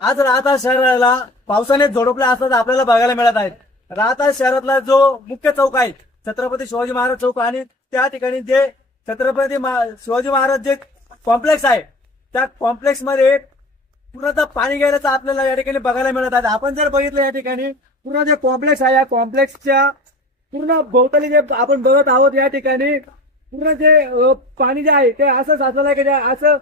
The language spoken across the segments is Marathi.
आज राहता शहराला पावसाने झोडपले असताना आपल्याला बघायला मिळत आहेत। राहता शहरातला जो मुख्य चौक आहे छत्रपती शिवाजी महाराज चौक आणि त्या ठिकाणी जे शिवाजी महाराज जे कॉम्प्लेक्स आहे त्या कॉम्प्लेक्स मध्ये पूर्णतः पाणी गेल्याचं आपल्याला या ठिकाणी बघायला मिळत आहे। आपण जर बघितलं या ठिकाणी पूर्ण जे कॉम्प्लेक्स आहे या कॉम्प्लेक्सच्या पूर्ण भोवताली जे आपण बघत आहोत या ठिकाणी पूर्ण जे पाणी जे आहे ते असं साचलेलं आहे की असं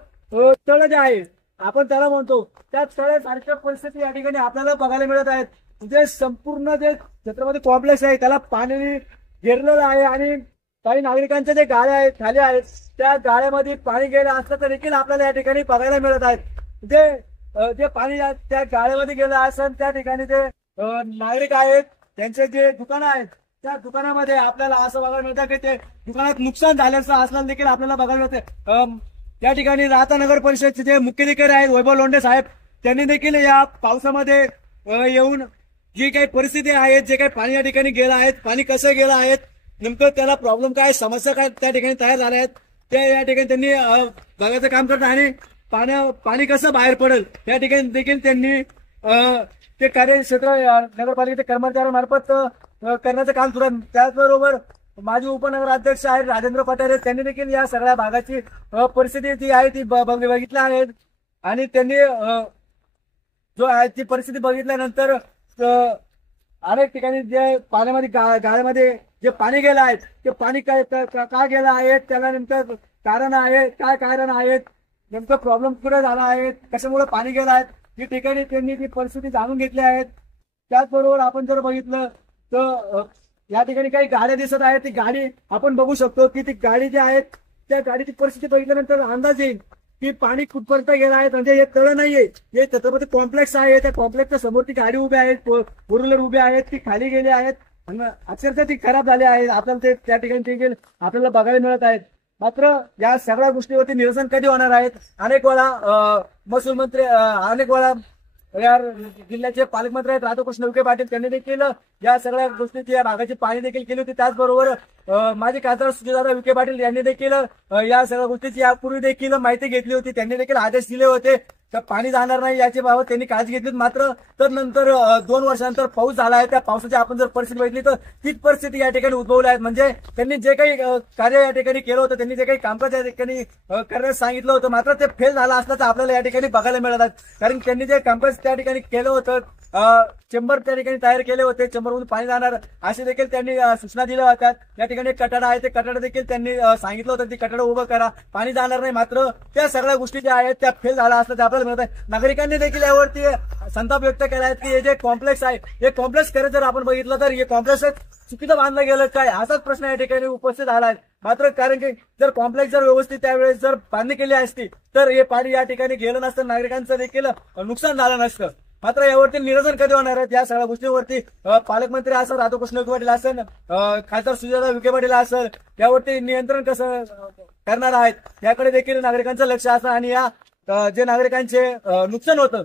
तळ जे आहे आपण त्याला म्हणतो त्या तळ्यासारख्या परिस्थिती या ठिकाणी आपल्याला बघायला मिळत आहेत। म्हणजे संपूर्ण जे छत्रपती कॉम्प्लेक्स आहे त्याला पाण्याने घेरलेलं आहे आणि काही नागरिकांच्या जे गाड्या आहेत खाली आहेत त्या गाड्यामध्ये पाणी गेलं असलं तर देखील आपल्याला या ठिकाणी बघायला मिळत आहेत। जे पाणी त्या गाड्यामध्ये गेलं असेल त्या ठिकाणी जे नागरिक आहेत त्यांचे जे दुकानं आहेत त्या दुकानामध्ये आपल्याला असं बघायला मिळतं की ते दुकानात नुकसान झाल्याचं असलं देखील आपल्याला बघायला मिळतं। या ठिकाणी राहता नगर परिषदेचे जे मुख्याधिकारी आहेत वैभव लोंढे साहेब त्यांनी देखील या पावसामध्ये येऊन जी काही परिस्थिती आहे जे काही पाणी या ठिकाणी गेलं आहे पाणी कसं गेलं आहे नेमकं त्याला प्रॉब्लेम काय समस्या काय त्या ठिकाणी तयार झाल्या आहेत ते या ठिकाणी त्यांनी बघायचं काम करतात आणि पाणी कसं बाहेर पडेल या ठिकाणी देखील त्यांनी ते कार्यक्षेत्र नगरपालिकेच्या कर्मचाऱ्यांमार्फत करण्याचं काम सुरू आहे। त्याचबरोबर माजी उपनगराध्यक्ष आहेत राजेंद्र पठारे त्यांनी देखील या सगळ्या भागाची परिस्थिती जी आहे ती बघितली आहे आणि त्यांनी जो आहे ती परिस्थिती बघितल्यानंतर अनेक ठिकाणी जे पाण्यामध्ये गाळ्यामध्ये जे पाणी गेलं आहे ते पाणी काय का गेलं आहे त्याला नेमकं कारण आहे काय कारण आहेत नेमकं प्रॉब्लेम कुठे झाला आहे कशामुळे पाणी गेलं आहे या ठिकाणी त्यांनी ती परिस्थिती जाणून घेतली आहे। त्याचबरोबर आपण जर बघितलं तर या ठिकाणी काही गाड्या दिसत आहेत ती गाडी आपण बघू शकतो की ती गाडी जी आहे त्या गाडीची परिस्थिती बघितल्यानंतर अंदाज येईल की पाणी कुठपर्यंत गेलं आहे। म्हणजे हे तळ नाहीये हे छत्रपती कॉम्प्लेक्स आहे त्या कॉम्प्लेक्सच्या समोर ती गाडी उभी आहे फोर व्हीलर उभी आहेत ती खाली गेली आहेत आणि अक्षरशः ती खराब झाली आहे आपल्याला ते त्या ठिकाणी देखील आपल्याला बघायला मिळत आहेत। मात्र या सगळ्या गोष्टीवरती निरसन कधी होणार आहेत अनेक वेळा महसूल मंत्री अनेक वेळा या जिल्ह्याचे पालकमंत्री आहेत राधाकृष्ण विखे पाटील त्यांनी देखील या सगळ्या गोष्टीची या भागाची पाहणी देखील केली होती। त्याचबरोबर माजी खासदार सुजयदादा विखे पाटील यांनी देखील या सगळ्या गोष्टीची यापूर्वी देखील माहिती घेतली होती त्यांनी देखील आदेश दिले होते तर पाणी जाणार नाही याची बाबत त्यांनी काळजी घेतली। मात्र तर नंतर 2 वर्षानंतर पाऊस झाला आहे त्या पावसाची आपण जर परिस्थिती बघितली तर तीच परिस्थिती या ठिकाणी उद्भवली आहे। म्हणजे त्यांनी जे काही कार्य या ठिकाणी केलं होतं त्यांनी जे काही कामकाज या ठिकाणी करण्यास सांगितलं होतं मात्र ते फेल झालं असल्याचं आपल्याला या ठिकाणी बघायला मिळत आहे। कारण त्यांनी जे कामकाज त्या ठिकाणी केलं होतं चेंबर त्या ठिकाणी तयार केले होते चेंबरमधून पाणी जाणार असे देखील त्यांनी सूचना दिल्या होत्या। या ठिकाणी एक कटाडा आहे ते कटाडा देखील त्यांनी सांगितलं होतं ती कटाडा उभं करा पाणी जाणार नाही मात्र त्या सगळ्या गोष्टी ज्या आहेत त्या फेल झाल्या असल्याचं आपल्याला मिळत आहे। नागरिकांनी देखील यावरती संताप व्यक्त केला आहे की हे जे कॉम्प्लेक्स आहे हे कॉम्प्लेक्स खरं जर आपण बघितलं तर हे कॉम्प्लेक्स चुकीचं बांधलं गेलं काय असाच प्रश्न या ठिकाणी उपस्थित झाला आहे। मात्र कारण की जर कॉम्प्लेक्स जर व्यवस्थित त्यावेळेस जर बांधणी केली असती तर हे पाणी या ठिकाणी गेलं नसतं नागरिकांचं देखील नुकसान झालं नसतं। मात्र यावरती निरसन कधी होणार आहेत या सगळ्या गोष्टींवरती पालकमंत्री असेल राधाकृष्ण विखे पाटील असेल खासदार सुजयदादा विखे पाटील असेल यावरती नियंत्रण कसं करणार आहेत याकडे देखील नागरिकांचं लक्ष असतं आणि या जे नागरिकांचे नुकसान होतं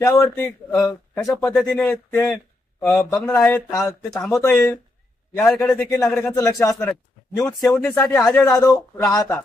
त्यावरती कशा पद्धतीने ते बघणार आहेत ते थांबवता येईल याकडे देखील नागरिकांचं लक्ष असणार आहे। न्यूज 17 साठी अजय जाधव राहता।